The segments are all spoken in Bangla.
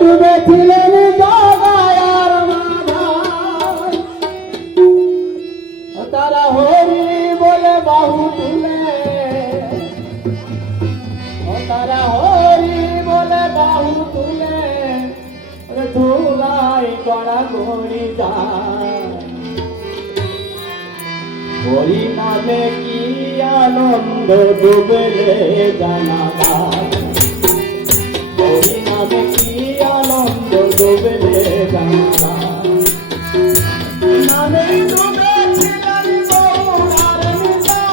ডুবেছিলেন জগায় আর মাধায়, তারা হরি বলে বাহু তুলে, তারা হরি বলে বাহু তুলে ধুলাই করা গড়ি যায়। হরি নামে কি আনন্দ ডুবলে জানা যায়, হরি নামে কি আনন্দ ডুবলে জানা যায়। নামে ডুবেছিলেন গৌরার নিতাই,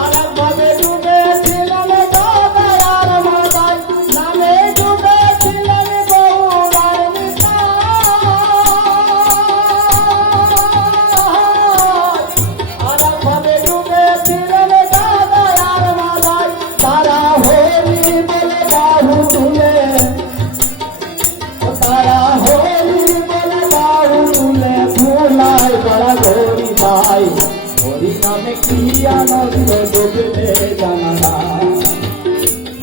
আরেকভাবে ডুবেছিলেন জগায় আর মাধায়। নামে ডুবেছিলেন গৌরার নিতাই, আরেকভাবে ডুবেছিলেন জগায় আর মাধায়। তারা হরি বলে বাহু তুলে, তারা হরি বলে বাহু তুলে ধুলাই করা গড়ি যায়। হরি নামে কি আনন্দ ডুবলে জানা যায়,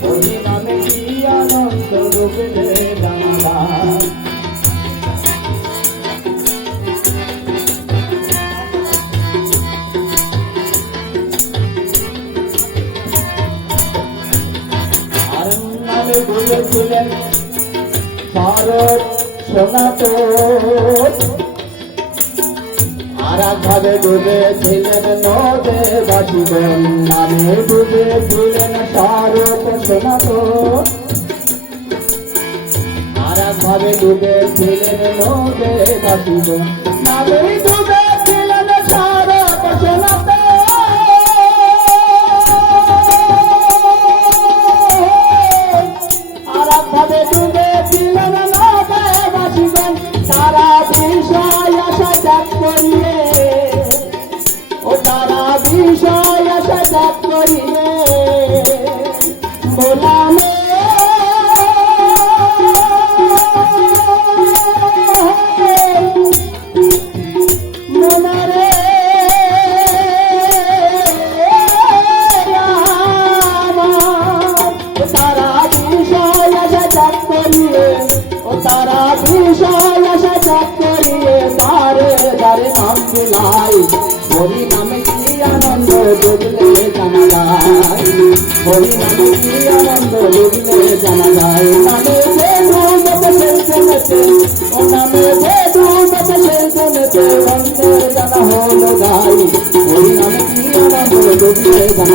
হরি নামে কি আনন্দ ডুবলে জানা যায়। আর নামে ডুবেছিলেন ভারত সনাতন, আরেকভাবে ডুবেছিলেন নদে বাসিগণ। নামে ডুবেছিলেন ভারত সনাতন, আরেকভাবে ডুবেছিলেন নদে বাসিগণ। নামে ডুবেছিলেন ভারত সনাতন, আরেকভাবে ডুবেছিলেন নদে বাসিগণ। তারা বিষয় আশা ত্যাগ করিয়ে, ও তারা বিষয় আশা ত্যাগ করিয়ে বলামে মনারে তারা বিষয় আশা ত্যাগ করিয়ে, ও তারা বিষয় আশা ত্যাগ করিয়ে তারে তারে নাম বুলাই। হরি নামে কি আনন্দ ডুবলে জানা যায়, হরি নামে কি আনন্দ ডুবলে জানা যায়। নামে যে ডুবতে ফেলতে মেতে, ও নামে যে ডুবতে ফেলতে মেতে অন্যের জানা হলো গাই। হরি নামে কি আনন্দ ডুবলে জানা